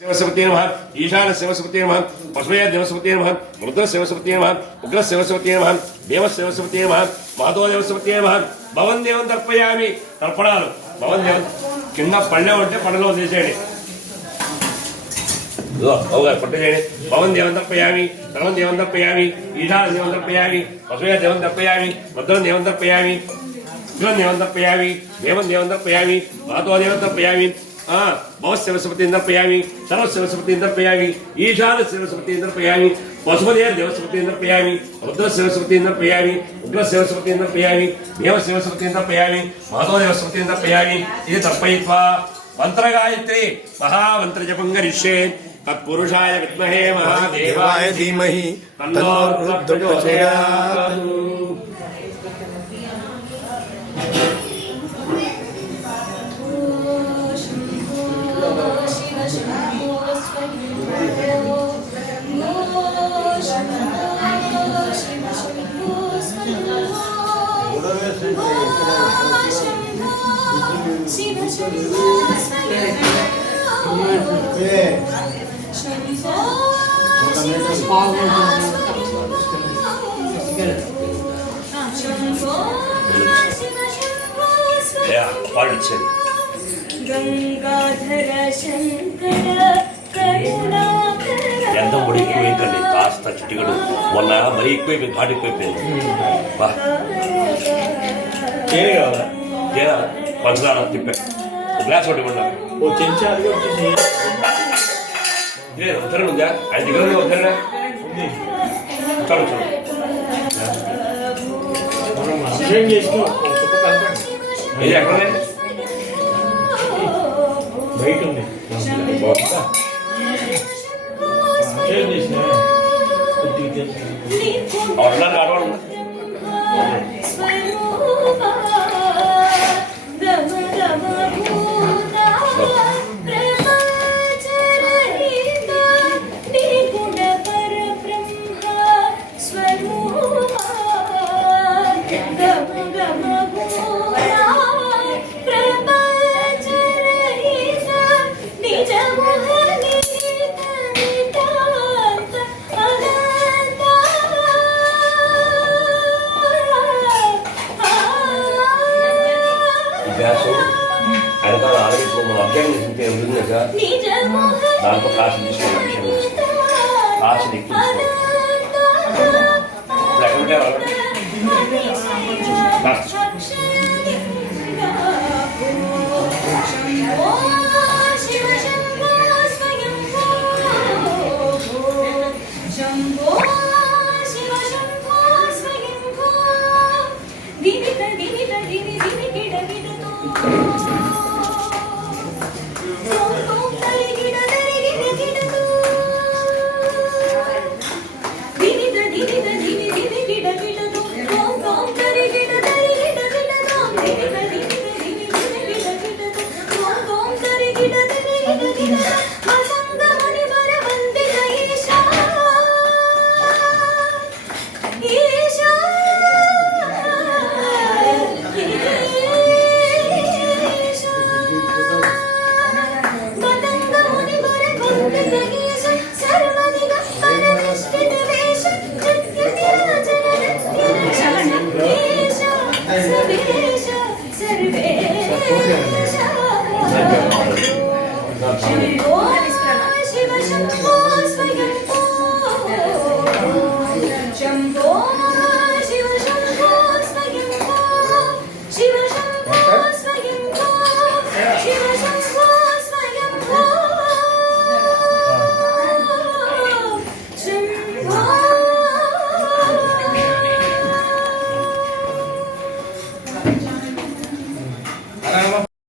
शिवसवती नमः ईशान शिवसवती नमः पशुपय देवसवती नमः रुद्र शिवसवती नमः उग्र शिवसवती नमः देव शिवसवती नमः माधव देवसवती नमः भवन देव तर्पयामि तर्पणालु भवन देव కింద పళ్ళె ఉంటే పళ్ళలో తీసేయండి అవుగా పట్టేయండి భవన్ దేవం తర్పయామి సర్వం దేవం తర్పయామి ఈశాన దేవం తర్పయామి పశుపయ దేవం తర్పయామి రుద్రం దేవం తర్పయామి ఉగ్రం దేవం తర్పయామి దేవం దేవం తర్పయామి మాధవ దేవం తర్పయామి भवशिवसपति इंद्रपयामी सर्वशिवसपति इंद्रपयामी ईशान शिवसपति इंद्रपयामी पशुपति देवसपति इंद्रपयामी रुद्र शिवसपति इंद्रपयामी उग्र शिवसपति इंद्रपयामी देव शिवसपति इंद्रपयामी माधव देवसपति इंद्रपयामी इति तर्पयित्वा मंत्रगायत्री महामंत्र जपं करिष्ये तत्पुरुषाय विद्महे महादेवाय धीमहि तन्नो प्रचोदयात्। ఎంత ముడి ఎక్కువైందండి కాస్త చిటికడు మొన్న మరీ ఎక్కువైపోయింది ఘాటు ఎక్కువైపోయింది పంచదార తిప్పా గ్లాస్ ఒకటి ఇవ్వండి ఉత్తరం ఉందా ఆయన దగ్గర ఉత్తరా చలో చలో ఇది ఎక్కడ బయట ఉంది దాంట్లో కాసు తీసుకోవాలి విషయం కాసుని ఎక్కువ తీసుకోవాలి